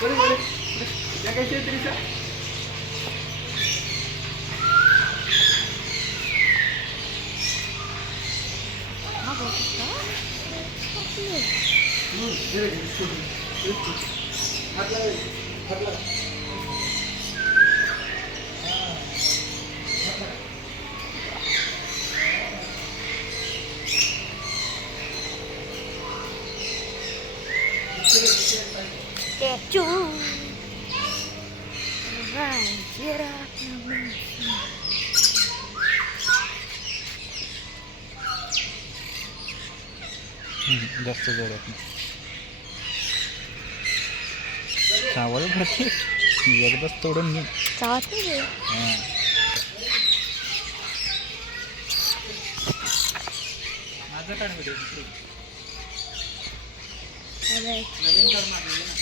क्या कैसे है तेरी सर? हाथ लगा, हाथ लगा। Kecu. Anjir, जास्त जोरात नाही. चावल भरते एकदाच तोडून घे. चावत नाही रे. माझं काय व्हिडिओ अरे नवीन कर मागले ना.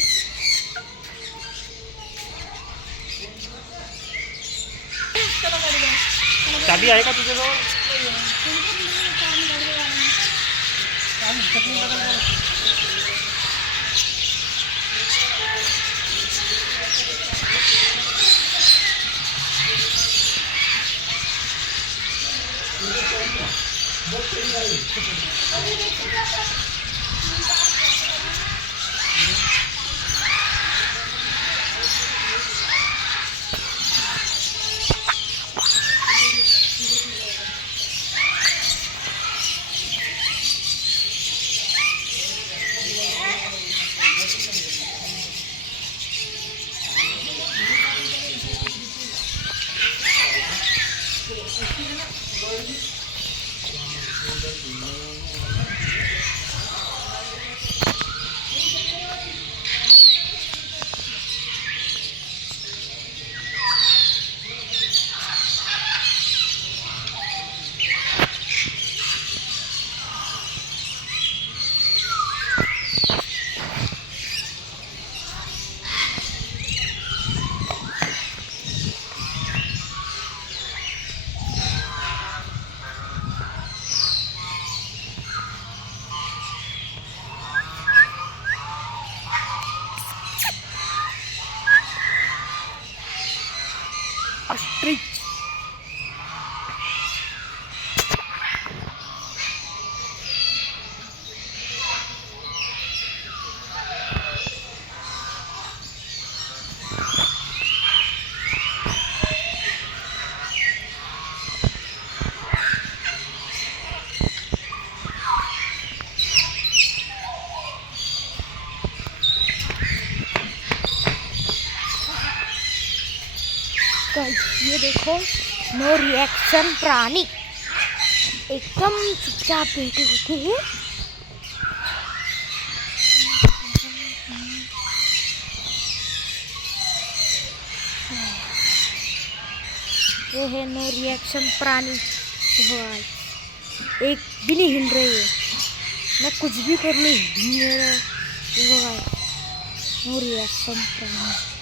चाबी आहे का तुझ्याजवळ? ऑस्ट्रिच. ये देखो, नो रिएक्शन प्राणी एकदम चुपचाप बैठे होते हैं. ये है नो रिएक्शन प्राणी. देखो आज एक भी नहीं हिल रही है. मैं कुछ भी कर लूँ हिल नहीं रहा. देखो आज नो रिएक्शन प्राणी.